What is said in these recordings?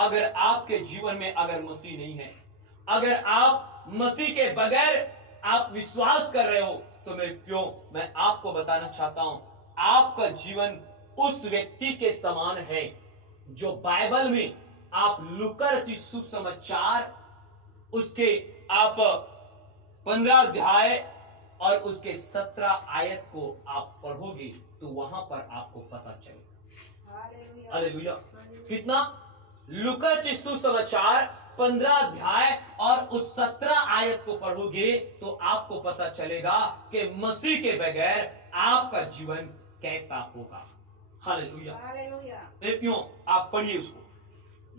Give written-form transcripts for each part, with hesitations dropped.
अगर आपके जीवन में अगर मसीह नहीं है, अगर आप मसीह के बगैर आप विश्वास कर रहे हो, तो मेरे प्रियो मैं आपको बताना चाहता हूं, आपका जीवन उस व्यक्ति के समान है जो बाइबल में आप लूका रचित सुसमाचार उसके आप 15 अध्याय और उसके 17 आयत को आप पढ़ोगे तो वहां पर आपको पता चलेगा। हालेलुया। कितना? लूका रचित सुसमाचार 15 अध्याय और उस 17 आयत को पढ़ोगे तो आपको पता चलेगा कि मसीह के बगैर आपका जीवन कैसा होगा। हालेलुया। क्यों? आप पढ़िए उसको।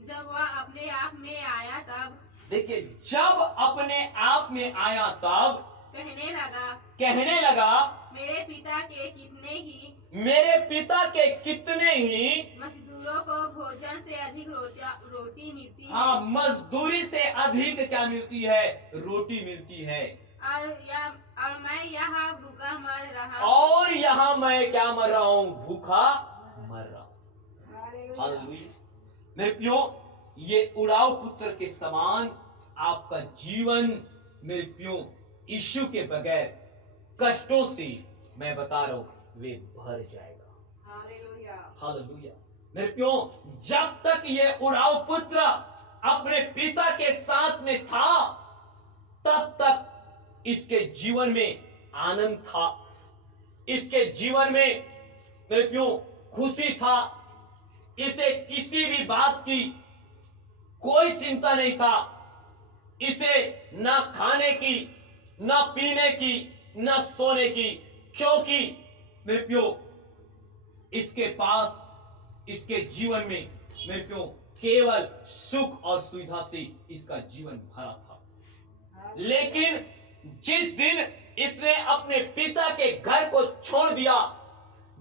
जब वह अपने आप में आया तब, देखिए, जब अपने आप में आया तब कहने लगा मेरे पिता के कितने ही मजदूरों को भोजन से अधिक रोटी मिलती है। हाँ, मजदूरी से अधिक क्या मिलती है? रोटी मिलती है। और मैं यहाँ भूखा मर रहा हूँ। और यहाँ मैं क्या मर रहा हूँ? भूखा मर रहा हूँ। हालेलुया। मेरे प्रियो, ये उड़ाऊ पुत्र के समान आपका जीवन मेरे प्रियो यीशु के बगैर कष्टों से, मैं बता रहा हूं, वे भर जाएगा। हालेलुया। मेरे प्रियो, जब तक ये उड़ाऊ पुत्र अपने पिता के साथ में था तब तक इसके जीवन में आनंद था, इसके जीवन में मेरे प्रियो खुशी था, इसे किसी भी बात की कोई चिंता नहीं था, इसे ना खाने की, ना पीने की, ना सोने की, क्योंकि मेरे प्रियो इसके पास, इसके जीवन में मेरे प्रियो केवल सुख और सुविधा से इसका जीवन भरा था। लेकिन जिस दिन इसने अपने पिता के घर को छोड़ दिया,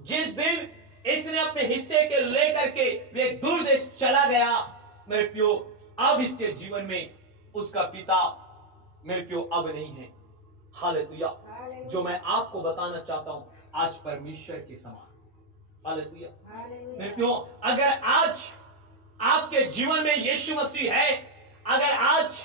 जिस दिन इसने अपने हिस्से के लेकर के वे दूर देश चला गया, मेरे प्रियो अब इसके जीवन में उसका पिता मेरे प्रियो अब नहीं है। हालेलुया। जो मैं आपको बताना चाहता हूं, आज परमेश्वर के समान। हालेलुया। मेरे प्रियो, अगर आज आपके जीवन में यीशु मसीह है, अगर आज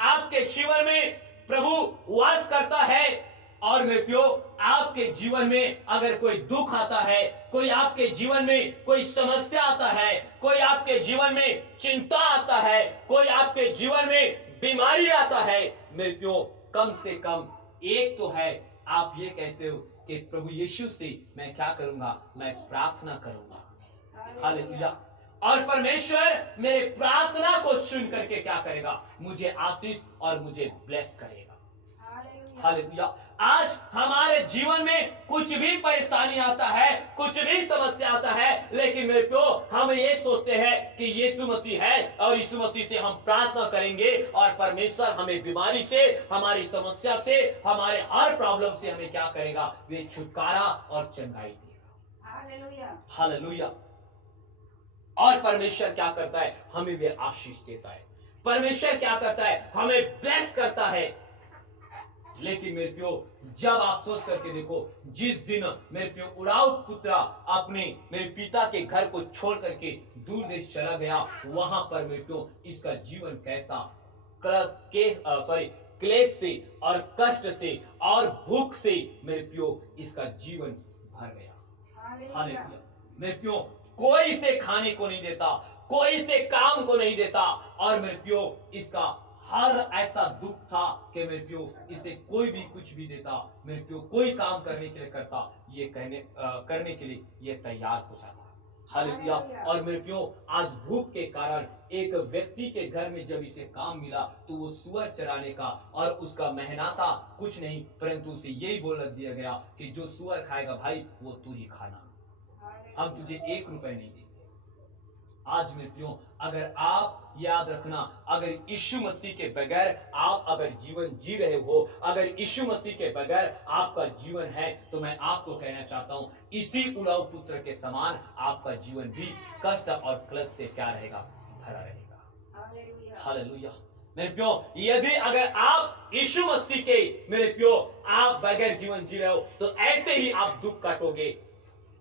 आपके जीवन में प्रभु वास करता है, और मेरे प्रियो आपके जीवन में अगर कोई दुख आता है, कोई आपके जीवन में कोई समस्या आता है, कोई आपके जीवन में चिंता आता है, कोई आपके जीवन में बीमारी आता है, मेरे प्रियो कम से कम एक तो है, आप ये कहते हो कि प्रभु यीशु से मैं क्या करूंगा? मैं प्रार्थना करूंगा। हालेलुया। और परमेश्वर मेरे प्रार्थना को सुन करके क्या करेगा? मुझे आशीष और मुझे ब्लेस करेगा। हालेलुया। आज हमारे जीवन में कुछ भी परेशानी आता है, कुछ भी समस्या आता है, लेकिन मेरे प्रियो हम ये सोचते हैं कि यीशु मसीह है और यीशु मसीह से हम प्रार्थना करेंगे और परमेश्वर हमें बीमारी से, हमारी समस्या से, हमारे हर प्रॉब्लम से हमें क्या करेगा? वे छुटकारा और चंगाई देगा। हालेलुया। हालेलुया। और परमेश्वर क्या करता है? हमें वे आशीष देता है। परमेश्वर क्या करता है? हमें ब्लेस करता है। लेकिन मेरे प्रियो जब आप सोच करके देखो, जिस दिन मेरे प्रियो उड़ाऊ पुत्र अपने मेरे पिता के घर को छोड़ करके दूर देश चला गया, वहां पर मेरे प्रियो इसका जीवन कैसा क्लेश से और कष्ट से और भूख से मेरे प्रियो इसका जीवन भर गया। हालेलुया। मेरे प्रियो कोई इसे खाने को नहीं देता, कोई इसे काम को नहीं देता, और मेरे प्रियो इसका हर ऐसा दुख था कि मेरे प्रियो इसे कोई भी कुछ भी देता, मेरे प्रियो कोई काम करने के लिए करता, ये करने के लिए ये तैयार हो जाता। हालेलुया। और मेरे प्रियो आज भूख के कारण एक व्यक्ति के घर में जब इसे काम मिला तो वो सुअर चराने का, और उसका मेहनता कुछ नहीं, परंतु उसे यही बोल दिया गया कि जो सुअर खाएगा भाई वो तू ही खाना, हम तुझे 1 रुपए नहीं देंगे। आज मेरे प्रियो अगर आप याद रखना, अगर यीशु मसीह के बगैर आप अगर जीवन जी रहे हो, अगर यीशु मसीह के बगैर आपका जीवन है, तो मैं आपको कहना चाहता हूं इसी उड़ाऊ पुत्र के समान आपका जीवन भी कष्ट और क्लेश से क्या रहेगा? भरा रहेगा। हालेलुया। मेरे प्रियो यदि अगर आप यीशु मसीह के मेरे प्रियो आप बगैर जीवन जी रहे हो, तो ऐसे ही आप दुख काटोगे,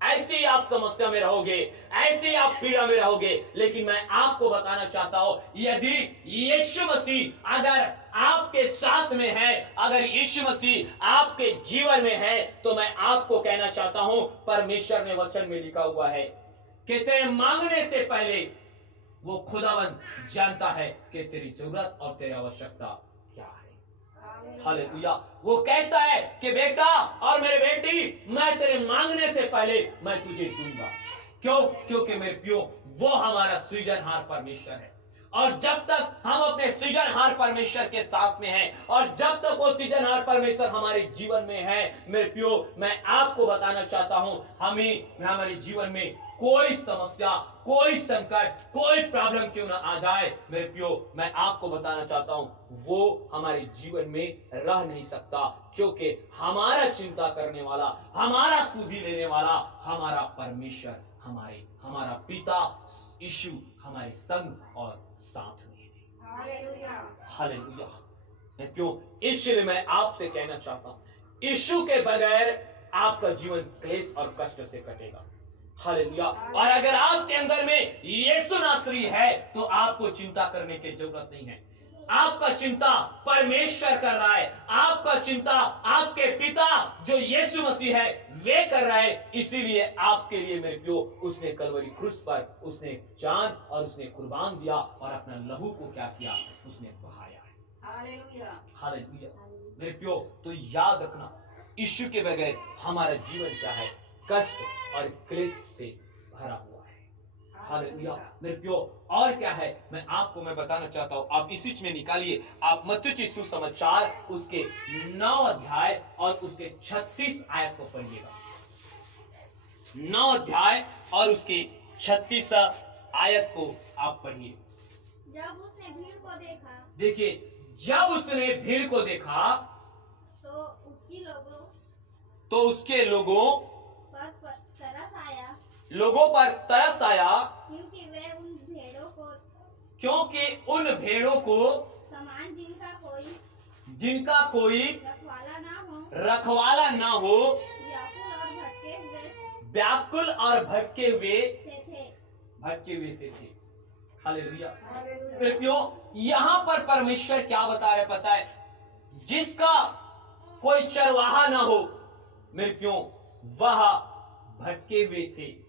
ऐसे ही आप समस्या में रहोगे, ऐसे ही आप पीड़ा में रहोगे। लेकिन मैं आपको बताना चाहता हूं, यदि यीशु मसीह अगर आपके साथ में है, अगर यीशु मसीह आपके जीवन में है, तो मैं आपको कहना चाहता हूं, परमेश्वर ने वचन में लिखा हुआ है कि तेरे मांगने से पहले वो खुदावंद जानता है कि तेरी जरूरत और तेरी आवश्यकता क्या है। हालेलुया। वो कहता है कि बेटा और मेरे बेटी, मैं तेरे मांगने से पहले मैं तुझे दूंगा। क्यों? क्योंकि मेरे प्रियो, वो हमारा सृजनहार परमेश्वर है। और जब तक हम अपने सृजनहार परमेश्वर के साथ में हैं, और जब तक वो सृजनहार परमेश्वर हमारे जीवन में है, मेरे प्रियो, मैं आपको बताना चाहता हूं, हमारे जीवन में कोई समस्या, कोई संकट, कोई प्रॉब्लम क्यों ना आ जाए, मेरे प्रियो, मैं आपको बताना चाहता हूं, वो हमारे जीवन में रह नहीं सकता। क्योंकि हमारा चिंता करने वाला, हमारा सुधि लेने वाला हमारा परमेश्वर, हमारा पिता यीशु हमारे संग और साथ में है। हालेलुया। मैं क्यों, इसलिए मैं आपसे कहना चाहता हूं, यीशु के बगैर आपका जीवन क्लेश और कष्ट से कटेगा। हालेलुया। और अगर आपके अंदर में यीशु नासरी है, तो आपको चिंता करने की जरूरत नहीं है। आपका चिंता परमेश्वर कर रहा है, आपका चिंता आपके पिता जो यीशु मसीह है वे कर रहा है। इसीलिए आपके लिए मेरे प्रियो, उसने कलवरी क्रूस पर उसने जान और उसने कुर्बान दिया और अपना लहू को क्या किया, उसने बहाया है। हालेलुया। हालेलुया। मेरे प्रियो, तो याद रखना, यीशु के बगैर हमारा जीवन क्या है, कष्ट और क्लेश से भरा हुआ है। हालेलुया। मेरे प्रियो, और क्या है मैं बताना चाहता हूं, आप इसी में निकालिए, आप मत्ती सुसमाचार उसके 9 अध्याय और उसके 36 आयत को पढ़िएगा। 9 अध्याय और उसके 36 आयत को आप पढ़िए। जब उसने भीड़ को देखा, देखिए, जब उसने भीड़ को देखा तो उसके लोगों पर तरस आया, क्योंकि उन भेड़ों को समान जिनका कोई रखवाला ना हो व्याकुल और भटके हुए से थे। हालेलुया। प्रियो, यहाँ पर परमेश्वर क्या बता रहे पता है, जिसका कोई चरवाहा ना हो, मेरे प्रियो, वह भटके हुए थे।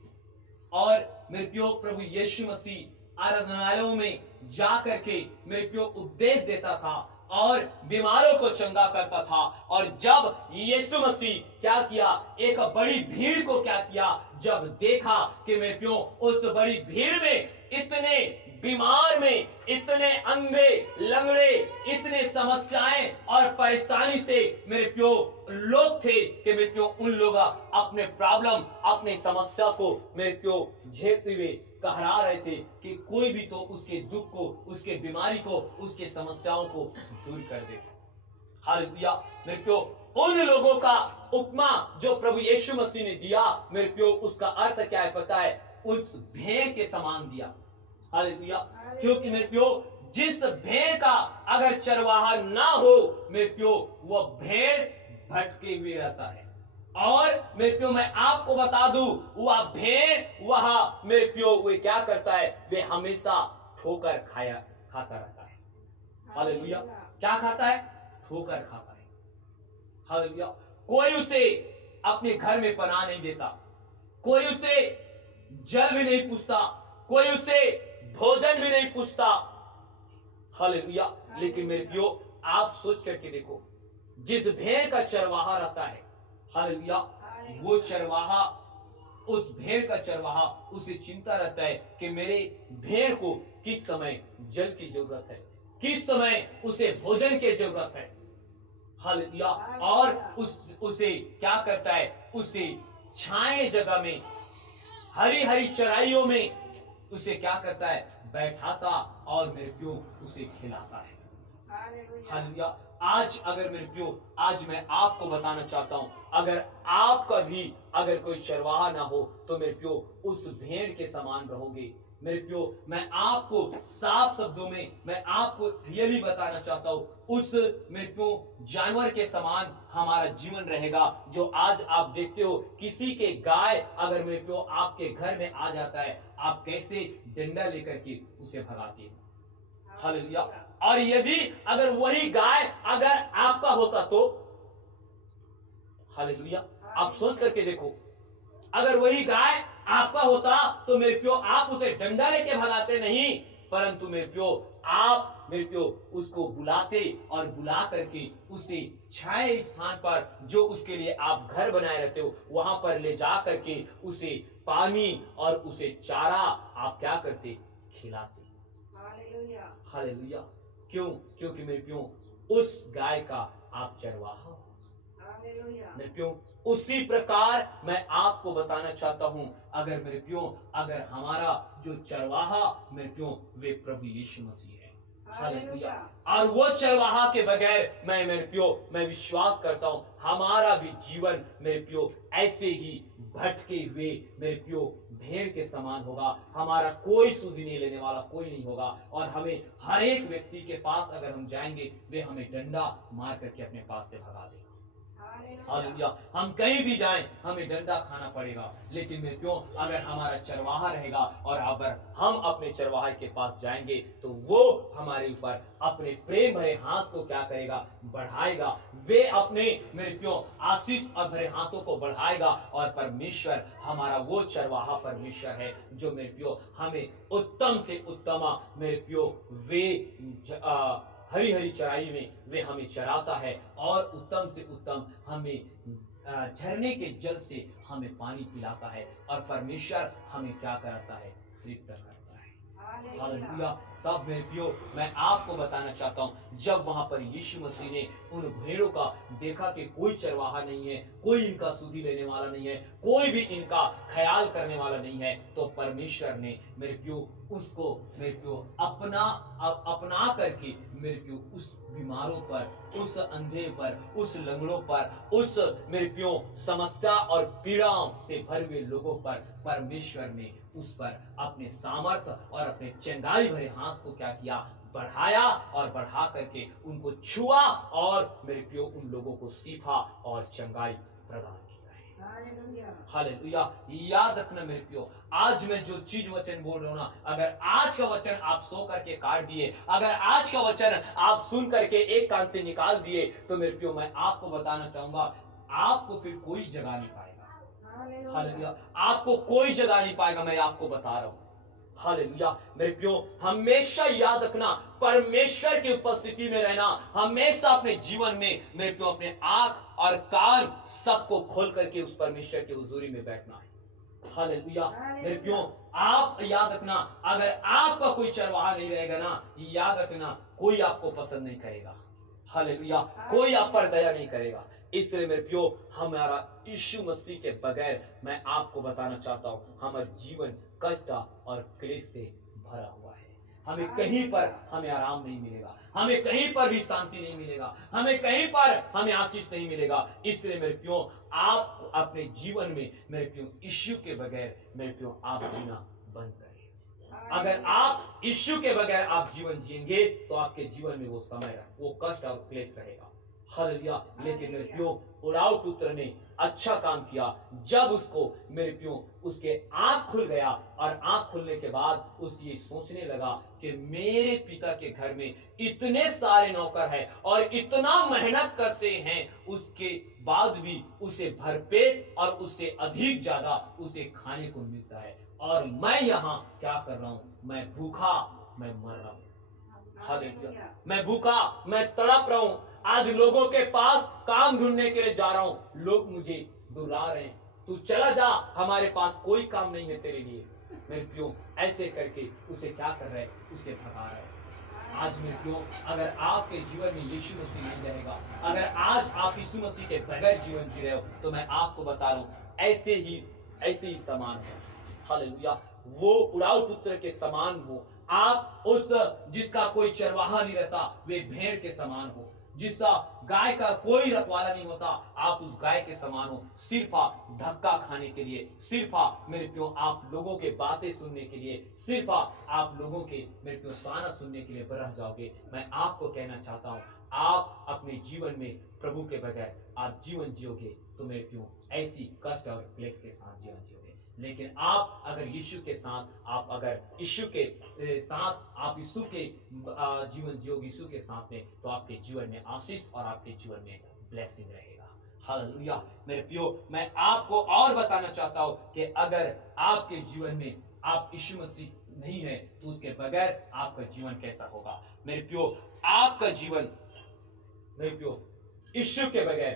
और मेरे प्रियो, प्रभु यीशु मसीह आराधनालयों में जा करके मेरे प्रियो उपदेश देता था और बीमारों को चंगा करता था। और जब यीशु मसीह क्या किया, एक बड़ी भीड़ को क्या किया, जब देखा कि मेरे प्रियो, उस बड़ी भीड़ में इतने बीमार में इतने अंधे लंगड़े, इतने समस्याएं और परेशानी से मेरे प्रियो लोग थे कि मेरे प्रियो, उन लोग अपने प्रॉब्लम, अपने समस्या को मेरे प्रियो झेलते हुए कहरा रहे थे कि कोई भी तो उसके दुख को, उसके बीमारी को, उसके समस्याओं को दूर कर दे। हालेलुया। मेरे प्रियो, उन लोगों का उपमा जो प्रभु यीशु मसीह ने दिया, मेरे प्रियो, उसका अर्थ क्या है पता है, उस भेड़ के समान दिया। हालेलुया। क्योंकि मेरे प्रियो, जिस भेड़ का अगर चरवाहा ना हो, मेरे प्रियो, वह भेड़ भटके हुए रहता है। और मेरे प्रियो, मैं आपको बता दूं, वह भेड़ वह मेरे प्रियो वे क्या करता है, वे हमेशा ठोकर खाता रहता है। हालेलुया। क्या खाता है? ठोकर खाता है। हालेलुया। कोई उसे अपने घर में पनाह नहीं देता, कोई उसे जल भी नहीं पूछता, कोई उसे भोजन भी नहीं पूछता। हालेलुया। लेकिन मेरे प्रियो, आप सोच करके देखो, जिस भेड़ का चरवाहा रहता है, हालेलुया, वो चरवाहा, उस भेड़ का चरवाहा उसे चिंता रहता है कि मेरे भेड़ को किस समय जल की जरूरत है, किस समय उसे भोजन की जरूरत है। हालेलुया। और उसे क्या करता है, उसे छाए जगह में, हरी हरी चराइयों में उसे क्या करता है, बैठाता और मेरे प्रियो उसे खिलाता है। हालेलुया। आज अगर मेरे प्रियो, आज मैं आपको बताना चाहता हूं, अगर आपका भी अगर कोई चरवाहा ना हो, तो मेरे प्रियो उस भेड़ के समान रहोगे। मेरे प्यो, मैं आपको साफ शब्दों में मैं आपको रियली बताना चाहता हूं, उस मेरे प्यो जानवर के समान हमारा जीवन रहेगा। जो आज आप देखते हो, किसी के गाय अगर मेरे प्यो आपके घर में आ जाता है, आप कैसे डंडा लेकर के उसे भगाते हैं। हालेलुया। और यदि अगर वही गाय अगर आपका होता तो, हालेलुया, आप सोच करके देखो, अगर वही गाय आपका होता तो मेरे प्यो आप उसे डंडा लेके भगाते नहीं, परंतु मेरे प्यो आप मेरे प्यो उसको बुलाते और बुला करके उसे छाए स्थान पर जो उसके लिए आप घर बनाए रहते हो वहां पर ले जा करके उसे पानी और उसे चारा आप क्या करते, खिलाते। हालेलुया। हालेलुया। क्यों? क्योंकि मेरे प्यो उस गाय का आप चरवाहा हो। हालेलुया। मेरे प्यो उसी प्रकार मैं आपको बताना चाहता हूं, अगर मेरे प्यो अगर हमारा जो चरवाहा मेरे प्यो वे प्रभु यीशु मसीह है। हालेलुया। और वो चरवाहा के बगैर मेरे प्यो मैं विश्वास करता हूं हमारा भी जीवन मेरे प्यो ऐसे ही भटके हुए मेरे प्यो भेड़ के समान होगा। हमारा कोई सुधि नहीं लेने वाला कोई नहीं होगा, और हमें हर एक व्यक्ति के पास अगर हम जाएंगे वे हमें डंडा मार करके अपने पास से भगा देगा। हालेलुया। हम कहीं भी जाएं हमें डंडा खाना पड़ेगा, लेकिन मेरे प्यो अगर हमारा चरवाहा रहेगा और अगर हम अपने चरवाहे के पास जाएंगे तो वो हमारे ऊपर अपने प्रेम भरे हाथ को क्या करेगा, बढ़ाएगा। वे अपने मेरे प्यो आशीष और भरे हाथों को बढ़ाएगा, और परमेश्वर हमारा वो चरवाहा परमेश्वर है जो मेरे प्यो हमें उत्तम से उत्तम मेरे प्यो वे हरी हरी चराई में वे हमें चराता है, और उत्तम से उत्तम हमें झरने के जल से हमें पानी पिलाता है, और परमेश्वर हमें क्या कराता है, तृप्त करता है। हालेलुया। तब मेरे प्यो मैं आपको बताना चाहता हूं, जब वहां पर यीशु मसीह ने उन भेड़ों का देखा कि कोई चरवाहा नहीं है, कोई इनका सुधि लेने वाला नहीं है, कोई भी इनका ख्याल करने वाला नहीं है, तो परमेश्वर ने मेरे प्यो उसको मेरे प्यो अपना करके मेरे प्यो उस बीमारों पर, उस अंधे पर, उस लंगड़ों पर, उस मेरे प्यो समस्या और पीड़ाओं से भरे हुए लोगों पर परमेश्वर ने उस पर अपने सामर्थ और अपने चंगाई भरे हाथ को क्या किया, बढ़ाया, और बढ़ा करके उनको छुआ, और मेरे प्यो उन लोगों को सीखा और चंगाई प्रदान किया है। हालेलुया। याद रखना मेरे प्यो, आज मैं जो चीज वचन बोल रहा हूं ना, अगर आज का वचन आप सो करके काट दिए, अगर आज का वचन आप सुन करके एक कान से निकाल दिए, तो मेरे प्यो मैं आपको बताना चाहूंगा, आपको फिर कोई जगह नहीं पाएगा। हालेलुया। आपको कोई जगह नहीं पाएगा, मैं आपको बता रहा हूं। हालेलुया। मेरे प्यो हमेशा याद रखना, परमेश्वर की उपस्थिति में रहना, हमेशा अपने जीवन में मेरे प्यो अपने आंख और कान सबको खोल करके उस परमेश्वर की हुजूरी में बैठना है। हालेलुया। मेरे प्यो आप याद रखना, अगर आपका कोई चरवाहा नहीं रहेगा ना, याद रखना कोई आपको पसंद नहीं करेगा। हालेलुया। कोई आप पर दया नहीं करेगा। इसलिए मेरे प्यो हमारा यीशु मसीह के बगैर मैं आपको बताना चाहता हूं, हमारा जीवन कष्ट और क्लेश से भरा हुआ है। हमें कहीं पर हमें आराम नहीं मिलेगा, हमें कहीं पर भी शांति नहीं मिलेगा, हमें कहीं पर हमें आशीष नहीं मिलेगा। इसलिए मेरे प्यो आप अपने जीवन में मेरे प्यो यीशु के बगैर मेरे प्यो आप जीना बंद करें। अगर आप यीशु के बगैर आप जीवन जिएंगे तो आपके जीवन में वो समय वो कष्ट और क्लेश रहेगा। हालेलुया। लेकिन मेरे प्यो उड़ाऊ पुत्र ने अच्छा काम किया, जब उसको मेरे प्यो उसके आंख खुल गया, और आंख खुलने के बाद उस ये सोचने लगा कि मेरे पिता के घर में इतने सारे नौकर हैं और इतना मेहनत करते हैं, उसके बाद भी उसे भरपेट और उससे अधिक ज्यादा उसे खाने को मिलता है, और मैं यहाँ क्या कर रहा हूँ, मैं भूखा, मैं मर रहा हूँ। हालेलुया। मैं भूखा, मैं तड़प रहा हूँ। आज लोगों के पास काम ढूंढने के लिए जा रहा हूं, लोग मुझे दुला रहे हैं, तू चला जा, हमारे पास कोई काम नहीं है तेरे लिए। मेरे प्यो ऐसे करके उसे क्या कर रहे, उसे भगा रहे। आज मेरे प्यो अगर आपके जीवन में यीशु मसीह नहीं रहेगा, अगर आज आप यीशु मसीह के बगैर जीवन जी रहे हो, तो मैं आपको बता रहा हूं ऐसे ही समान है। हालेलुया। वो उड़ाऊ पुत्र के समान हो, आप उस जिसका कोई चरवाहा नहीं रहता, वे भेड़ के समान हो, जिसका गाय का कोई रखवाला नहीं होता, आप उस गाय के समान हो। सिर्फ आप धक्का खाने के लिए, सिर्फ आप मेरे प्यो आप लोगों के बातें सुनने के लिए, सिर्फ आप लोगों के मेरे प्यो ताना सुनने के लिए रह जाओगे। मैं आपको कहना चाहता हूं, आप अपने जीवन में प्रभु के बगैर आप जीवन जियोगे तो मेरे प्यो ऐसी कष्ट और क्लेश के साथ जीवन जियोगे। लेकिन आप अगर यीशु के साथ, आप अगर यीशु के साथ आप यीशु के जीवन जियोगे यीशु के साथ में, तो आपके जीवन में आशीष और आपके जीवन में ब्लेसिंग रहेगा। हालेलुया। मेरे प्यो मैं आपको और बताना चाहता हूं कि अगर आपके जीवन में आप यीशु मसीह नहीं है तो उसके बगैर आपका जीवन कैसा होगा। मेरे प्यो आपका जीवन मेरे प्यो यीशु के बगैर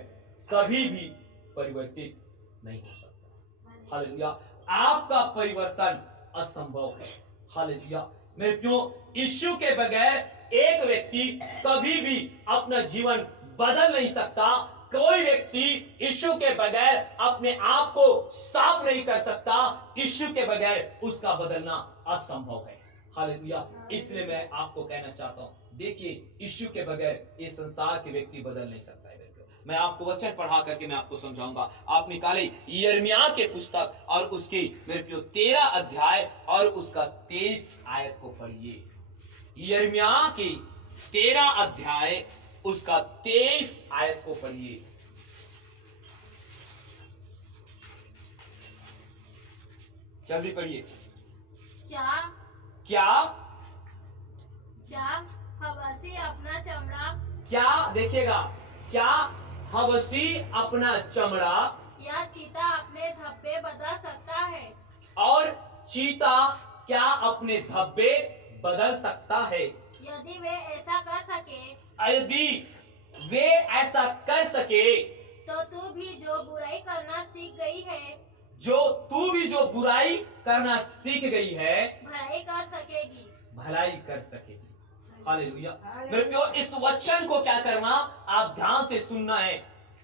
कभी भी परिवर्तित नहीं हो सकता। हालेलुया। आपका परिवर्तन असंभव है। हालेलुया। मेरे प्यो यीशु के बगैर एक व्यक्ति कभी भी अपना जीवन बदल नहीं सकता। कोई व्यक्ति यीशु के बगैर अपने आप को साफ नहीं कर सकता। यीशु के बगैर उसका बदलना असंभव है। हालेलुया। इसलिए मैं आपको कहना चाहता हूं, देखिए यीशु के बगैर इस संसार के व्यक्ति बदल नहीं सकता है। मैं आपको वचन पढ़ा करके मैं आपको समझाऊंगा। आप निकाले यिर्मयाह के पुस्तक और उसकी मेरे प्रियो 13 अध्याय और उसका 23 आयत को पढ़िए। यिर्मयाह की 13 अध्याय उसका 23 आयत को पढ़िए। जल्दी पढ़िए। क्या हबशी अपना चमड़ा, क्या देखिएगा, क्या हबशी अपना चमड़ा या चीता अपने धब्बे बदल सकता है? और चीता क्या अपने धब्बे बदल सकता है? यदि वे ऐसा कर सके, यदि वे ऐसा कर सके तो तू भी जो बुराई करना सीख गई है, तू भी जो बुराई करना सीख गई है, भलाई कर सकेगी। भलाई कर सकेगी। हालेलुया। मेरे प्यो इस वचन को क्या करना, आप ध्यान से सुनना है।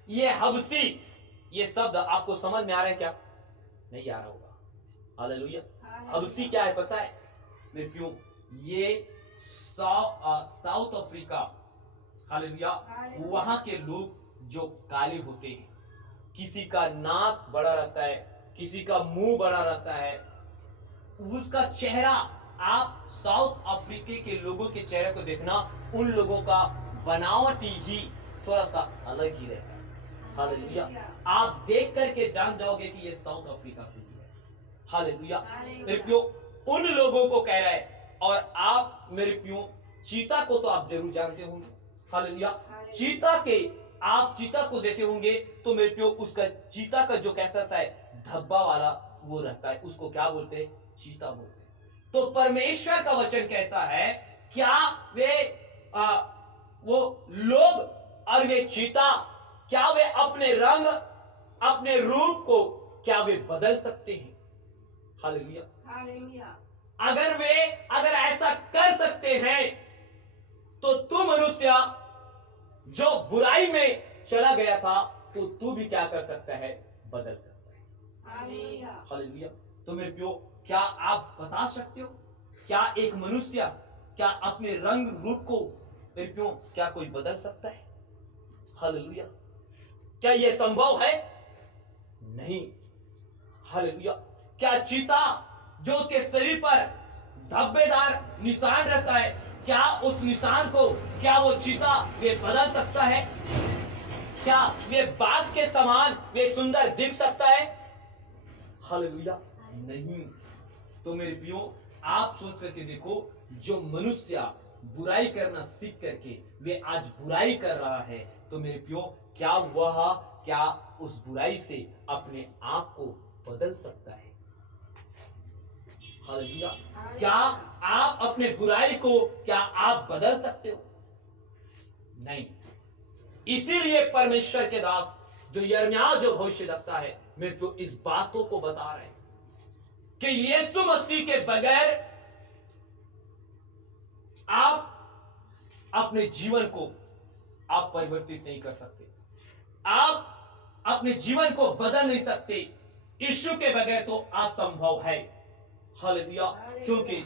ये हबशी, ये शब्द आपको समझ में आ रहा है क्या? नहीं आ रहा होगा। हालेलुया। हबशी क्या है पता है मेरे प्यो? ये साउथ अफ्रीका, हालेलुया, वहां के लोग जो काले होते हैं, किसी का नाक बड़ा रहता है, किसी का मुंह बड़ा रहता है, उसका चेहरा, आप साउथ अफ्रीका के लोगों के चेहरे को देखना, उन लोगों का बनावटी ही थोड़ा सा अलग ही रहता है। हालेलुया। आप देख करके जान जाओगे कि ये साउथ अफ्रीका से ही है। हालेलुया। मेरे प्यो उन लोगों को कह रहा है। और आप मेरे प्यो चीता को तो आप जरूर जानते होंगे। हालेलुया। चीता के, आप चीता को देखे होंगे तो मेरे प्यो उसका चीता का जो कैसा रहता है, धब्बा वाला वो रहता है, उसको क्या बोलते हैं? चीता बोलते हैं। तो परमेश्वर का वचन कहता है, क्या वे वो लोग और वे चीता, क्या वे अपने रंग, अपने रूप को क्या वे बदल सकते हैं? हालेलुया। अगर ऐसा कर सकते हैं तो तू मनुष्य जो बुराई में चला गया था, तो तू भी क्या कर सकता है? बदल सकता है। हालेलुया। तो मेरे प्यो क्या आप बता सकते हो, क्या एक मनुष्य क्या अपने रंग रूप को मेरे प्यो क्या कोई बदल सकता है? हालेलुया। क्या यह संभव है? नहीं। हालेलुया। क्या चीता जो उसके शरीर पर धब्बेदार निशान रहता है, क्या उस निशान को क्या वो चीता वे बदल सकता है? क्या वे बाघ के समान वे सुंदर दिख सकता है? हालेलुया। नहीं। तो मेरे प्रियो आप सोच करके देखो, जो मनुष्य बुराई करना सीख करके वे आज बुराई कर रहा है, तो मेरे प्रियो क्या उस बुराई से अपने आप को बदल सकता है? हालेलुया। क्या आप अपने बुराई को क्या आप बदल सकते हो? नहीं। इसीलिए परमेश्वर के दास जो यिर्मयाह जो भविष्यद्वक्ता है, मेरे को इस बातों को बता रहे हैं कि यीशु मसीह के बगैर आप अपने जीवन को आप परिवर्तित नहीं कर सकते, आप अपने जीवन को बदल नहीं सकते। यीशु के बगैर तो असंभव है। हालेलुया। क्योंकि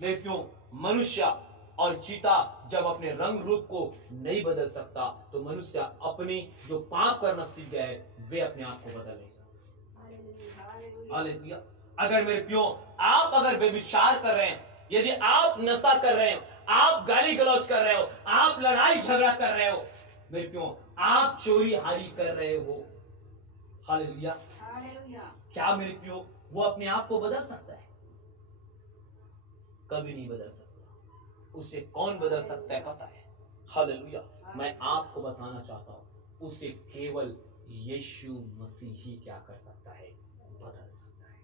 मेरे प्यो मनुष्य और चीता जब अपने रंग रूप को नहीं बदल सकता, तो मनुष्य अपनी जो पाप करना सीख गया है वे अपने आप को बदल नहीं सकते। हालेलुया। अगर मेरे प्यो आप अगर व्यभिचार कर रहे हैं, यदि आप नशा कर रहे हो, आप गाली गलौज कर रहे हो, आप लड़ाई झगड़ा कर रहे हो, मेरे प्यो आप चोरी हारी कर रहे हो, हालेलुया, क्या मेरे प्यो वो अपने आप को बदल सकता है? कभी नहीं बदल सकता। उसे कौन बदल सकता है पता है? हालेलुया। मैं आपको बताना चाहता हूं, उसे केवल यीशु मसीह ही क्या कर सकता है? बदल सकता है।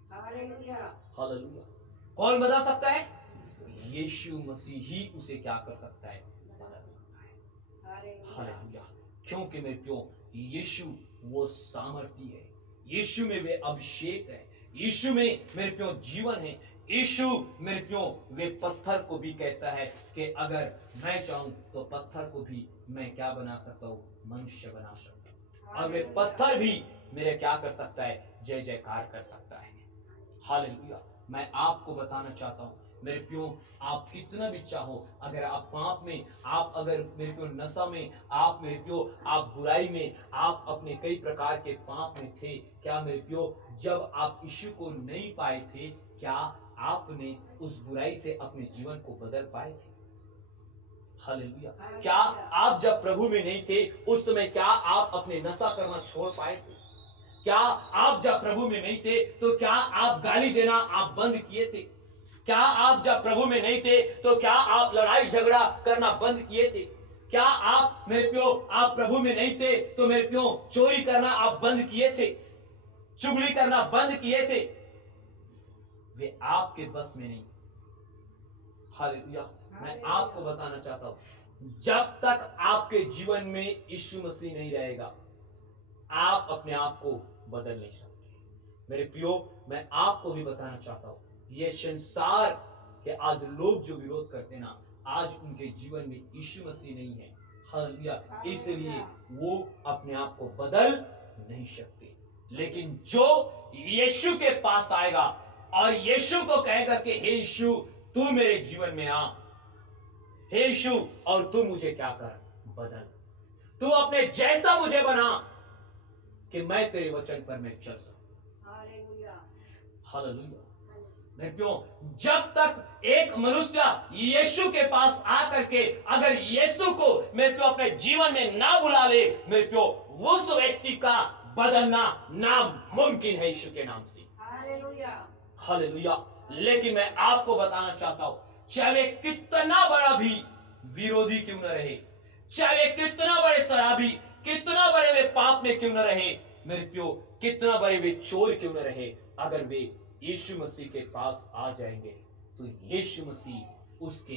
हालेलुया। कौन बदल सकता है? यीशु मसीह ही उसे क्या कर सकता है? बदल सकता है। हालेलुया। क्योंकि मेरे प्यो यीशु वो सामर्थी है, यीशु में वे अभिषेक है, यीशु में मेरे प्यो जीवन है। यीशु मेरे प्यो वे पत्थर को भी कहता है कि अगर मैं चाहूं तो पत्थर को भी मैं क्या बना सकता हूं? मनुष्य बना सकता हूं। और वे पत्थर भी मेरे क्या कर सकता है? जय जयकार कर सकता है। हालेलुया। मैं आपको बताना चाहता हूं मेरे प्यो, आप कितना भी चाहो, अगर आप पाप में, आप अगर मेरे प्यो नशा में, आप मेरे प्यो आप बुराई में, आप अपने कई प्रकार के पाप में थे, क्या मेरे प्यो जब आप यीशु को नहीं पाए थे, क्या आपने उस बुराई से अपने जीवन को बदल पाए थे? हालेलुया। क्या आप जब प्रभु में नहीं थे उस समय क्या आप अपने नशा करना छोड़ पाए थे? क्या आप जब प्रभु में नहीं थे तो क्या आप गाली देना आप बंद किए थे? क्या आप जब प्रभु में नहीं थे तो क्या आप लड़ाई झगड़ा करना बंद किए थे? क्या आप मेरे प्यो आप प्रभु में नहीं थे तो मेरे प्यो चोरी करना आप बंद किए थे? चुगली करना बंद किए थे? वे आपके बस में नहीं। हालेलुया। मैं आपको बताना चाहता हूं, जब तक आपके जीवन में यीशु मसीह नहीं रहेगा, आप अपने आप को बदल नहीं सकते। मेरे प्यो मैं आपको भी बताना चाहता हूं, ये संसार के आज लोग जो विरोध करते ना, आज उनके जीवन में यीशु मसीह नहीं है। हालेलुया। इसलिए वो अपने आप को बदल नहीं सकते। लेकिन जो यीशु के पास आएगा और यीशु को कहेगा कि हे यीशु तू मेरे जीवन में आ, हे यीशु और तू मुझे क्या कर? बदल, तू अपने जैसा मुझे बना कि मैं तेरे वचन पर मैं चल सकूं। हालेलुया। मेरे प्यो जब तक एक मनुष्य यीशु के पास आकर के अगर यीशु को मेरे प्यो अपने जीवन में ना बुला ले, मेरे प्यो उस व्यक्ति का बदलना नामुमकिन है यीशु के नाम से। हालेलुया। लेकिन मैं आपको बताना चाहता हूं, चाहे कितना बड़ा भी विरोधी क्यों न रहे, चाहे कितना बड़े शराबी, कितना बड़े वे पाप में क्यों न रहे, मेरे प्यो कितना बड़े वे चोर क्यों न रहे, अगर वे यीशु मसीह के पास आ जाएंगे तो यीशु मसीह उसके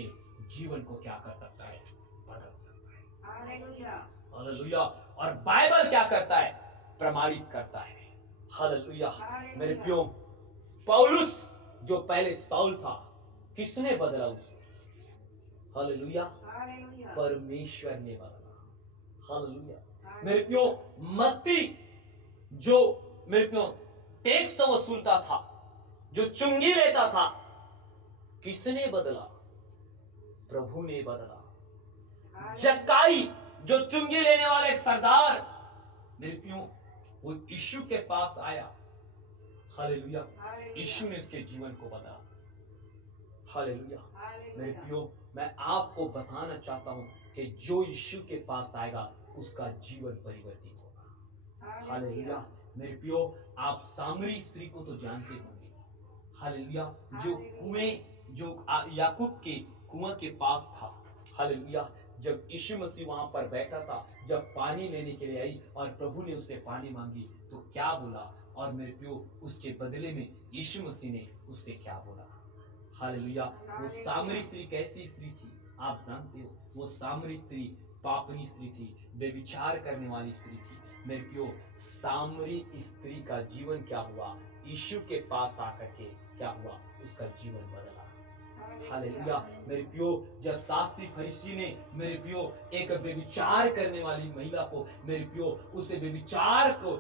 जीवन को क्या कर सकता है? बदल सकता है। हालेलुया। और बाइबल क्या करता है? प्रमाणित करता है। हालेलुया। मेरे प्यो पौलुस जो पहले साउल था, किसने बदला उसे? हालेलुया। परमेश्वर ने बदला। हालेलुया। मेरे प्यो मत्ती जो मेरे प्यो टैक्स वसूलता था, जो चुंगी लेता था, किसने बदला? प्रभु ने बदला। जक्काई जो चुंगी लेने वाला एक सरदार, मेरे प्यो वो यीशु के पास आया। हालेलुया। यीशु ने उसके जीवन को बदला। हालेलुया। मेरे प्यो मैं आपको बताना चाहता हूं कि जो यीशु के पास आएगा उसका जीवन परिवर्तित होगा। हालेलुया। मेरे प्यो आप सामरी स्त्री को तो जानते होंगे। हालेलुया। जो कुएं जो याकूब के कुआं के पास था। हालेलुया। जब यीशु मसीह वहां पर बैठा था, जब पानी लेने के लिए आई और प्रभु ने उससे पानी मांगी तो क्या बोला? और मेरे प्यो उसके बदले में यीशु मसीह ने उससे क्या बोला? हालेलुया। वो सामरी स्त्री कैसी स्त्री थी आप जानते हो? वो सामरी स्त्री पापनी स्त्री थी, व्यभिचार करने वाली स्त्री थी। मेरे प्यो सामरी स्त्री का जीवन क्या हुआ? यीशु के पास आकर के क्या हुआ? उसका जीवन बदला। हालेलुया। मेरे प्रियो, जब शास्त्री फरीसी ने मेरे प्रियो एक व्यभिचार करने वाली महिला को, मेरे प्रियो उसे व्यभिचार को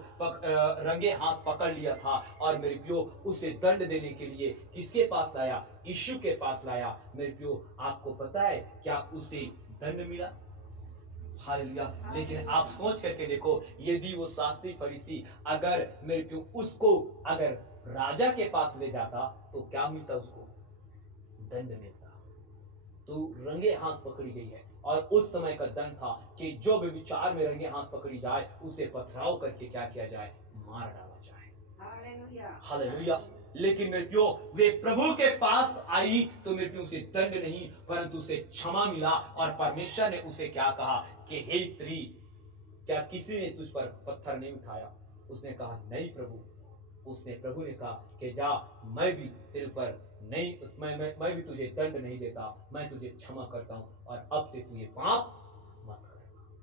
रंगे हाथ पकड़ लिया था और मेरे प्रियो उसे दंड देने के लिए किसके पास लाया? यीशु के पास लाया। मेरे प्रियो, आपको पता है क्या उसे दंड मिला? हालेलुया। लेकिन आप सोच करके देखो, यदि वो शास्त्री फरीसी अगर मेरे प्रियो उसको अगर राजा के पास ले जाता तो क्या मिलता? उसको दंड मिलता। तो रंगे हाथ पकड़ी गई है और उस समय का दंड था कि जो भी विचार में रंगे हाथ पकड़ी जाए उसे पथराव करके क्या किया जाए? मार डाला जाए। हालेलुया। लेकिन मेरे प्रियो, वे प्रभु के पास आई तो मेरे प्रियो उसे दंड नहीं परंतु उसे क्षमा मिला और परमेश्वर ने उसे क्या कहा कि हे स्त्री, क्या किसी ने तुझ पर पत्थर नहीं उठाया? उसने कहा नहीं प्रभु। प्रभु ने कहा कि जा, मैं भी तेरे पर नहीं, मैं भी तुझे दंड नहीं देता, मैं तुझे क्षमा करता हूं और अब से तू ये पाप मत कर।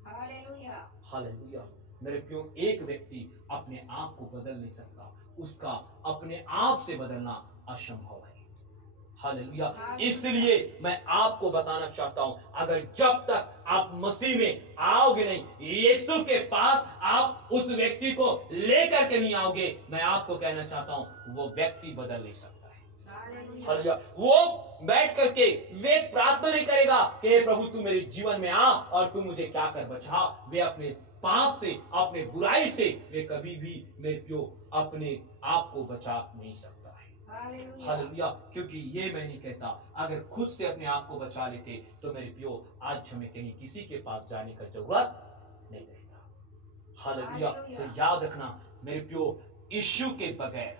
हालेलुया। हालेलुया। मेरे प्रियो, एक व्यक्ति अपने आप को बदल नहीं सकता, उसका अपने आप से बदलना असंभव है। हालेलुया। इसलिए मैं आपको बताना चाहता हूं, अगर जब तक आप मसीह में आओगे नहीं, यीशु के पास आप उस व्यक्ति को लेकर के नहीं आओगे, मैं आपको कहना चाहता हूं वो व्यक्ति बदल नहीं सकता है। हालेलुया। वो बैठ करके वे प्रार्थना नहीं करेगा कि हे प्रभु तू मेरे जीवन में आ और तू मुझे क्या कर बचा। वे अपने पाप से, अपने बुराई से वे कभी भी मेरे प्रियो अपने आप को बचा नहीं सकता है। हालेलुया। क्योंकि ये मैं नहीं कहता, अगर खुद से अपने आप को बचा लेते तो मेरे प्रियो आज हमें कहीं किसी के पास जाने का जरूरत नहीं रहता। हालेलुया। तो याद रखना मेरे प्रियो, यीशु के बगैर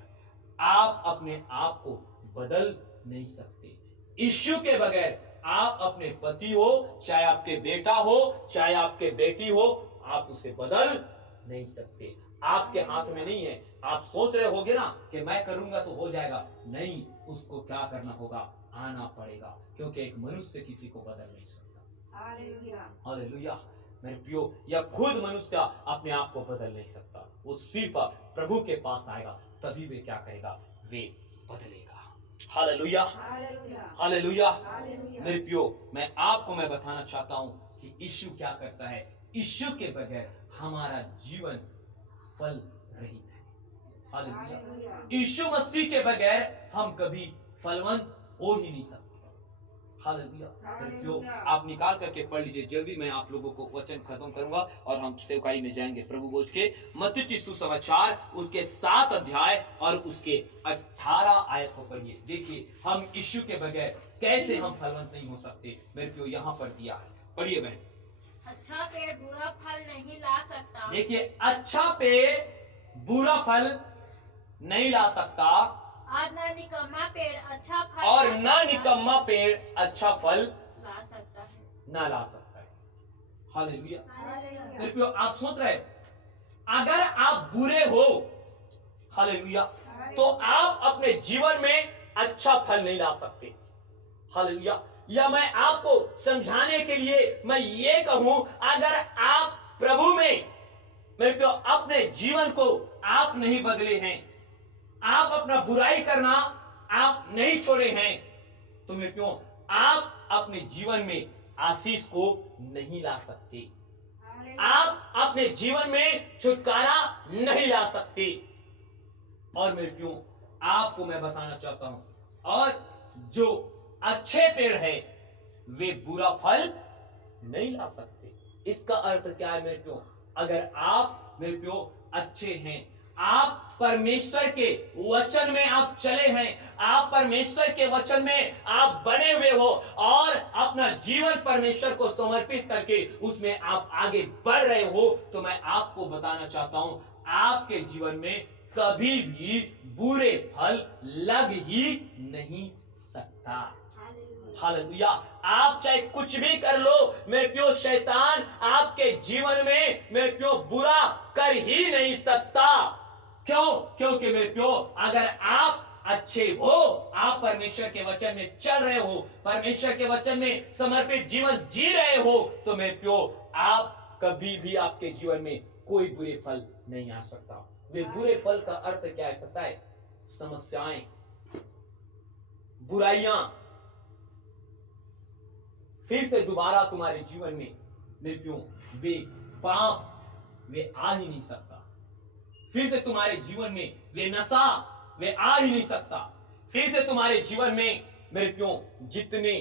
आप अपने आप को बदल नहीं सकते। यीशु के बगैर आप अपने पति हो, चाहे आपके बेटा हो, चाहे आपके बेटी हो, आप उसे बदल नहीं सकते। आपके हाथ में नहीं है। आप सोच रहे होगे ना कि मैं करूंगा तो हो जाएगा, नहीं, उसको क्या करना होगा? आना पड़ेगा, क्योंकि एक मनुष्य किसी को बदल नहीं सकता। हालेलुया। हालेलुया। मेरे प्रियो, या खुद मनुष्य अपने आप को बदल नहीं सकता, वो सिर्फ प्रभु के पास आएगा तभी वे क्या करेगा? वे बदलेगा। हालेलुया। हालेलुया। मेरे प्रियो, मैं बताना चाहता हूं कि यीशु क्या करता है। यीशु के बगैर हमारा जीवन फल रहित है। हालेलुया। यीशु मसीह के बगैर हम कभी फलवंत हो ही नहीं सकते। हालेलुया। आप निकाल करके पढ़ लीजिए, जल्दी मैं आप लोगों को वचन खत्म करूंगा और हम सेवकाई में जाएंगे। प्रभु बोझ के मत्ती की सुसमाचार उसके 7 अध्याय और उसके 18 आयत को पढ़िए। देखिए हम यीशु के बगैर कैसे हम फलवंत नहीं हो सकते। मेरे को यहाँ पर दिया है, पढ़िए बहन। अच्छा पेड़ बुरा फल नहीं ला सकता। देखिए, अच्छा पेड़ बुरा फल नहीं ला सकता और न निकम्मा पेड़ अच्छा फल और न निकम्मा पेड़ अच्छा फल ला सकता है, ना ला सकता है। हालेलुया। मेरे प्रियो, आप सोच रहे अगर आप बुरे हो, हालेलुया, तो आप अपने जीवन में अच्छा फल नहीं ला सकते। हालेलुया। या मैं आपको समझाने के लिए मैं ये कहूं, अगर आप प्रभु में मेरे प्रियो अपने जीवन को आप नहीं बदले हैं, आप अपना बुराई करना आप नहीं छोड़े हैं, तो मेरे प्रियो आप अपने जीवन में आशीष को नहीं ला सकते। आप अपने जीवन में छुटकारा नहीं ला सकते। और मेरे प्रियो आपको मैं बताना चाहता हूं, और जो अच्छे पेड़ है वे बुरा फल नहीं ला सकते। इसका अर्थ क्या है मेरे प्रियो? अगर आप मेरे प्रियो अच्छे हैं, आप परमेश्वर के वचन में आप चले हैं, आप परमेश्वर के वचन में आप बने हुए हो और अपना जीवन परमेश्वर को समर्पित करके उसमें आप आगे बढ़ रहे हो, तो मैं आपको बताना चाहता हूं आपके जीवन में कभी भी बुरे फल लग ही नहीं सकता। हालेलुया। आप चाहे कुछ भी कर लो मेरे प्रियो, शैतान आपके जीवन में मेरे प्रियो बुरा कर ही नहीं सकता। क्यों? क्योंकि मेरे प्रियो अगर आप अच्छे हो, आप परमेश्वर के वचन में चल रहे हो, परमेश्वर के वचन में समर्पित जीवन जी रहे हो, तो मेरे प्रियो आप कभी भी आपके जीवन में कोई बुरे फल नहीं आ सकता। वे बुरे फल का अर्थ क्या है पता है? समस्याएं, बुराइयां, फिर से दोबारा तुम्हारे जीवन में मेरे प्यो वे पाप वे आ ही नहीं सकता। फिर से तुम्हारे जीवन में वे नशा वे आ ही नहीं सकता। फिर से तुम्हारे जीवन में मेरे प्यो जितने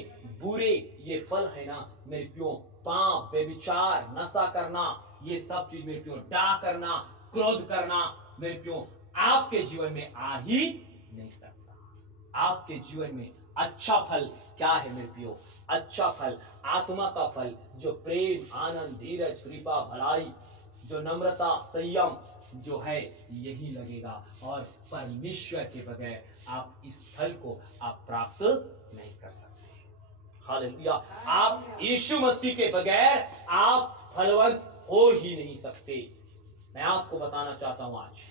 बुरे ये फल है ना मेरे प्यो, पाप, व्यभिचार, नशा करना, ये सब चीज मेरे प्यो, डा करना, क्रोध करना मेरे प्यो आपके जीवन में आ ही नहीं सकता। आपके जीवन में अच्छा फल क्या है मेरे प्यो? अच्छा फल, आत्मा का फल, जो प्रेम, आनंद, धीरज, कृपा, भलाई, जो नम्रता, संयम जो है यही लगेगा। और परमेश्वर के बगैर आप इस फल को आप प्राप्त नहीं कर सकते। हालेलुया। आप यीशु मसीह के बगैर आप फलवंत हो ही नहीं सकते। मैं आपको बताना चाहता हूं आज,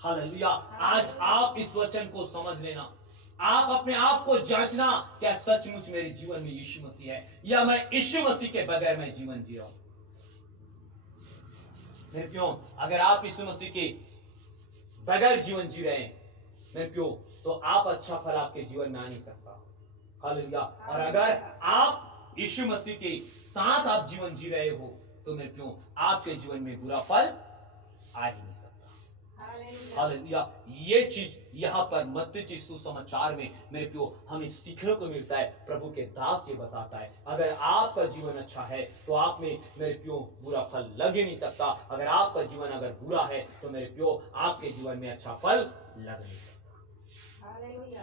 हालेलुया, आज आप इस वचन को समझ लेना। आप अपने आप को जांचना, क्या सचमुच मेरे जीवन में यीशु मसीह है या मैं यीशु मसीह के बगैर मैं जीवन जी रहा हूं। मेरे प्यो, अगर आप यीशु मसीह के बगैर जीवन जी रहे हैं मेरे प्यो, तो आप अच्छा फल आपके जीवन में आ नहीं सकता। हालेलुया। और अगर आप यीशु मसीह के साथ आप जीवन जी रहे हो तो मेरे प्यो आपके जीवन में बुरा फल आ ही नहीं सकता। हालेलुया। ये चीज यहाँ पर मत्ती सुसमाचार में मेरे प्यो हमें सीखने को मिलता है। प्रभु के दास ये बताता है, अगर आपका जीवन अच्छा है तो आप में मेरे प्यो बुरा फल लग ही नहीं सकता। अगर आपका जीवन अगर बुरा है तो मेरे प्यो आपके जीवन में अच्छा फल लग नहीं सकता।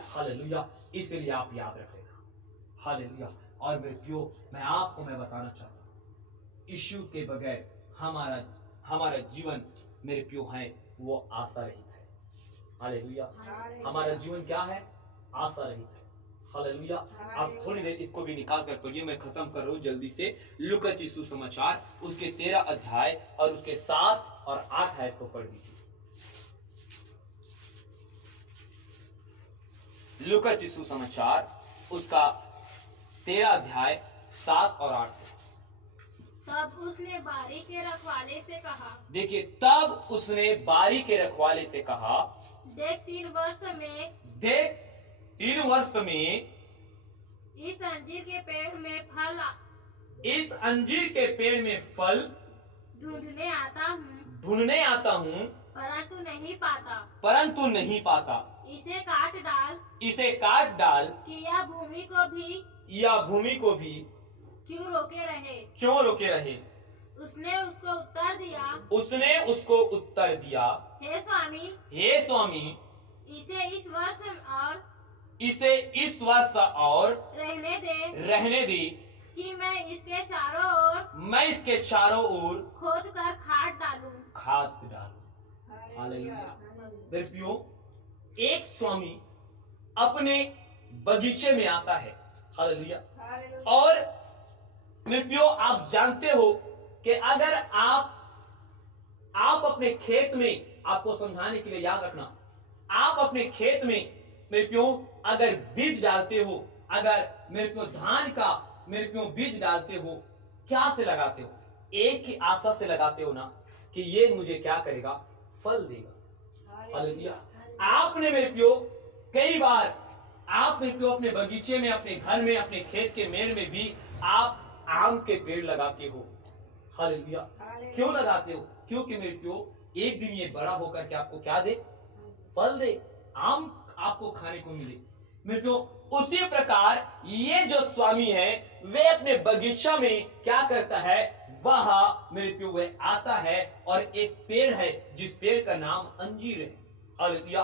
हालेलुया। इसलिए आप याद रखेगा। हालेलुया। और मेरे प्यो मैं बताना चाहता हूँ, यीशु के बगैर हमारा जीवन मेरे प्यो है वो आशा रहित है। हालेलुया। हमारा जीवन क्या है? आशा रहित है। हालेलुया। आप थोड़ी देर इसको भी निकाल कर पढ़िए, मैं खत्म कर रहा हूं जल्दी से। लूका की सुसमाचार उसके 13 अध्याय और उसके 7 और 8 आयत को पढ़ दीजिए। लूका की सुसमाचार उसका 13 अध्याय 7 और 8। तब उसने बारी के रखवाले से कहा, देखिए, तब उसने बारी के रखवाले से कहा, देख 3 वर्ष में इस अंजीर के पेड़ में फल ढूंढने आता हूँ परंतु नहीं पाता। इसे काट डाल कि यह भूमि को भी क्यों रोके रहे। उसने उसको उत्तर दिया, हे स्वामी, इसे इस वर्ष और रहने दे कि मैं इसके चारों ओर खोद कर खाद डालूं। हालेलुया। मेरे प्रियो, एक स्वामी अपने बगीचे में आता है। हालेलुया। और मेरे प्रियो, आप जानते हो कि अगर आप अपने खेत में, आपको समझाने के लिए याद रखना, आप अपने खेत में मेरे प्रियो अगर बीज डालते हो, अगर मेरे प्रियो धान का मेरे प्रियो बीज डालते हो, क्या से लगाते हो? एक ही आशा से लगाते हो ना कि ये मुझे क्या करेगा? फल देगा। हालेलुया। आपने मेरे प्रियो कई बार आप मेरे प्रियो अपने बगीचे में, अपने घर में, अपने खेत के मेड़ में भी आप आम के पेड़ लगाते हो। हालेलुया। क्यों लगाते हो? क्योंकि मेरे प्रियो एक दिन ये बड़ा होकर के आपको क्या दे? फल दे, आम आपको खाने को मिले। मेरे प्रियो, उसी प्रकार ये जो स्वामी है वे अपने बगीचा में क्या करता है? वह मेरे प्रियो वह आता है और एक पेड़ है जिस पेड़ का नाम अंजीर है। हालेलुया।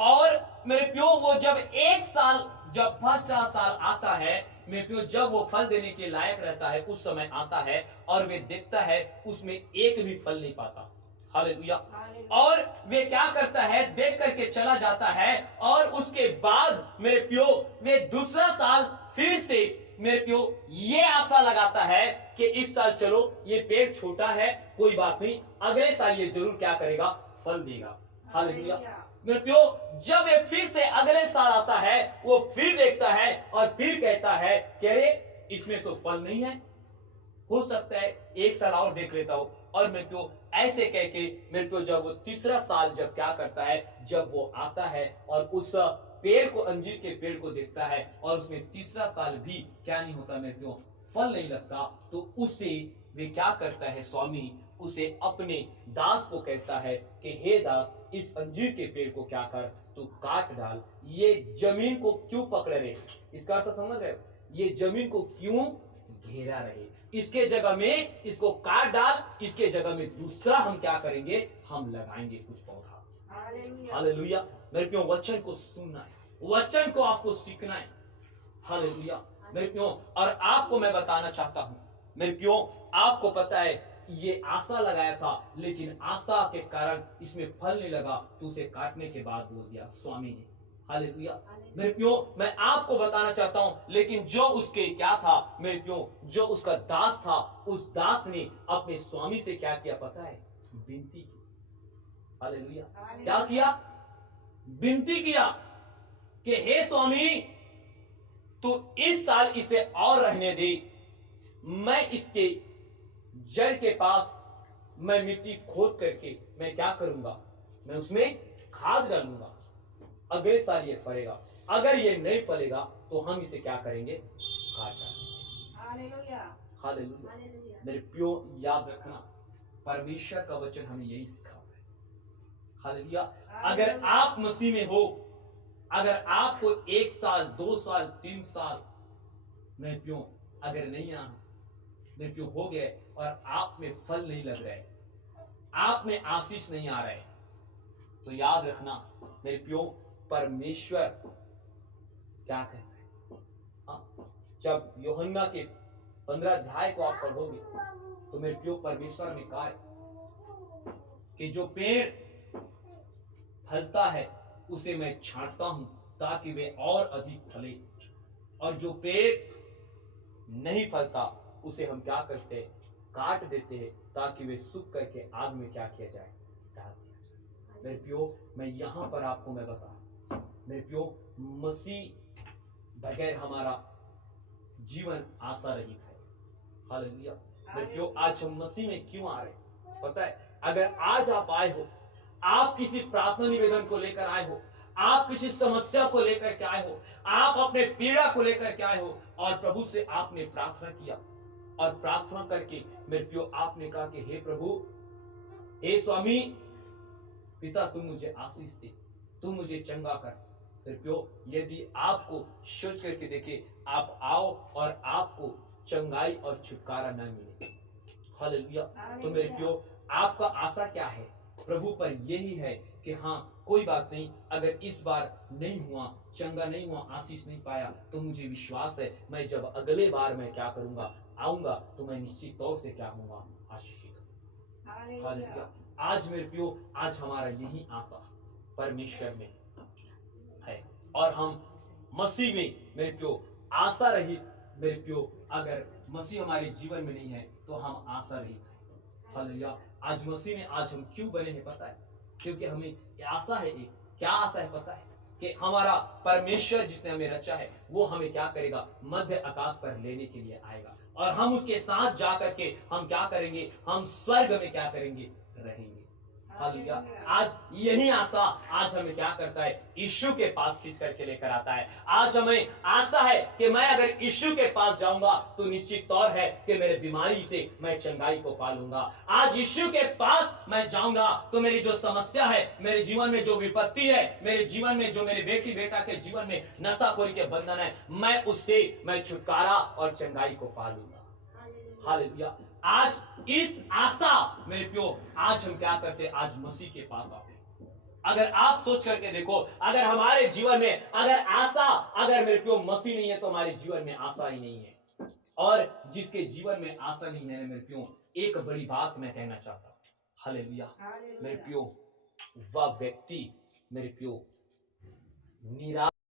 और मेरे प्रियो वो जब फर्स्ट साल आता है मेरे प्रियो, जब वो फल देने के लायक रहता है उस समय आता है और वे देखता है उसमें एक भी फल नहीं पाता। हालेलुया। और वे क्या करता है? देख करके चला जाता है और उसके बाद मेरे प्रियो वे दूसरा साल फिर से मेरे प्रियो ये आशा लगाता है कि इस साल चलो ये पेड़ छोटा है, कोई बात नहीं, अगले साल ये जरूर क्या करेगा? फल देगा। हालेलुया। मेरे प्रियो, जब ये फिर से अगले साल आता है वो फिर देखता है और फिर कहता है कि अरे इसमें तो फल नहीं है, हो सकता है एक साल और देख लेता हूं। और मेरे प्रियो ऐसे कह के मेरे प्रियो जब वो तीसरा साल जब क्या करता है? जब वो आता है और उस पेड़ को, अंजीर के पेड़ को देखता है और उसमें तीसरा साल भी क्या नहीं होता मेरे प्यो, फल नहीं लगता, तो उसे वे क्या करता है, स्वामी उसे अपने दास को कहता है कि हे दास, इस अंजीर के पेड़ को क्या कर, तू काट डाल, ये जमीन को क्यों पकड़े रहे। इसका अर्थ समझ रहे हो, ये जमीन को क्यों घेरा रहे, इसके जगह में इसको काट डाल, इसके जगह में दूसरा हम क्या करेंगे, हम लगाएंगे कुछ पौधा। हालेलुया। मेरे प्यो, वचन को सुनना है, वचन को आपको सीखना है। हालेलुया मेरे प्यो। और आपको मैं बताना चाहता हूं मेरे प्यो, आपको पता है ये आशा लगाया था, लेकिन आशा के कारण इसमें फल नहीं लगा, तो उसे काटने के बाद बोल दिया स्वामी ने। हालेलुया मेरे प्यो, मैं आपको बताना चाहता हूं, लेकिन जो उसके क्या था मेरे प्यो, जो उसका दास था, उस दास ने अपने स्वामी से क्या किया पता है, विनती की। हालेलुया, क्या किया, विनती किया कि हे स्वामी, तू इस साल इसे और रहने दे, मैं इसके जड़ के पास मैं मिट्टी खोद करके मैं क्या करूंगा, मैं उसमें खाद डालूंगा, अगले साल ये फलेगा, अगर ये नहीं फलेगा तो हम इसे क्या करेंगे, काट डालेंगे। हालेलुया मेरे प्यो, याद रखना, परमेश्वर का वचन हमें यही सिखाता है। हालेलुया, अगर आप मसीह में हो, अगर आपको 1 साल 2 साल 3 साल मेरे प्यो अगर नहीं आना, मेरे प्यो हो गए और आप में फल नहीं लग रहे, आप में आशीष नहीं आ रहे, तो याद रखना मेरे प्यो, परमेश्वर क्या कहता है। जब यूहन्ना के 15 अध्याय को आप पढ़ोगे तो मेरे प्यो, परमेश्वर ने कहा कि जो पेड़ फलता है उसे मैं छांटता हूं ताकि वे और अधिक फले, और जो पेड़ नहीं फलता उसे हम क्या करते हैं, काट देते हैं ताकि वे सूख करके आग में क्या किया जाए, डाल दिया जाए। मेरे प्यो, मैं यहां पर आपको मैं बता, मेरे प्यो, मसीह बगैर हमारा जीवन आशा रहित है। हालेलुया मेरे प्यो, आज हम मसीह में क्यों आ रहे, पता है, अगर आज आप आए हो, आप किसी प्रार्थना निवेदन को लेकर आए हो, आप किसी समस्या को लेकर के आए हो, आप अपने पीड़ा को लेकर के आए हो, और प्रभु से आपने प्रार्थना किया, और प्रार्थना करके मेरे प्यो आपने कहा कि हे प्रभु, हे स्वामी पिता, तुम मुझे आशीष दे, तुम मुझे चंगा कर। मेरे प्यो, यदि आपको सोच करके देखे, आप आओ और आपको चंगाई और छुटकारा न मिले, हालेलुया, तो मेरे प्यो, आपका आशा क्या है, प्रभु पर यही है कि हाँ, कोई बात नहीं, अगर इस बार नहीं हुआ, चंगा नहीं हुआ, आशीष नहीं पाया, तो मुझे विश्वास है मैं जब अगले बार मैं क्या करूंगा, आऊंगा, तो मैं निश्चित तौर से क्या होऊंगा, आशीषित। हालेलुया। आज मेरे प्यो, आज हमारा यही आशा परमेश्वर में है, और हम मसीह में मेरे प्यो आशा रहित, मेरे प्यो अगर मसीह हमारे जीवन में नहीं है तो हम आशा रहित हैं। हालेलुया। आज मसीह में आज हम क्यों बने हैं पता है, क्योंकि हमें आशा है, एक क्या आशा है पता है, कि हमारा परमेश्वर जिसने हमें रचा है वो हमें क्या करेगा, मध्य आकाश पर लेने के लिए आएगा, और हम उसके साथ जाकर के हम क्या करेंगे, हम स्वर्ग में क्या करेंगे, रहेंगे। हालेलुया। आज यही आशा आज हमें क्या करता है, यीशु के पास खींच करके लेकर आता है। आज हमें आशा है कि मैं अगर यीशु के पास जाऊंगा तो निश्चित तौर है कि मेरे बीमारी से मैं चंगाई को पालूंगा। आज यीशु के पास मैं जाऊंगा तो मेरी जो समस्या है, मेरे जीवन में जो विपत्ति है, मेरे जीवन में जो मेरे बेटी बेटा के जीवन में नशाखोरी के बंधन है, मैं उससे मैं छुटकारा और चंगाई को पालूंगा। हालेलुया। आज इस आशा मेरे प्यो, आज हम क्या करते, आज मसीह के पास आते। अगर आप सोच करके देखो, अगर हमारे जीवन में अगर आशा, अगर मेरे प्यो मसीह नहीं है तो हमारे जीवन में आशा ही नहीं है। और जिसके जीवन में आशा नहीं है मेरे प्यो, एक बड़ी बात मैं कहना चाहता हूं, हालेलुया मेरे प्यो, वह व्यक्ति मेरे प्यो निराश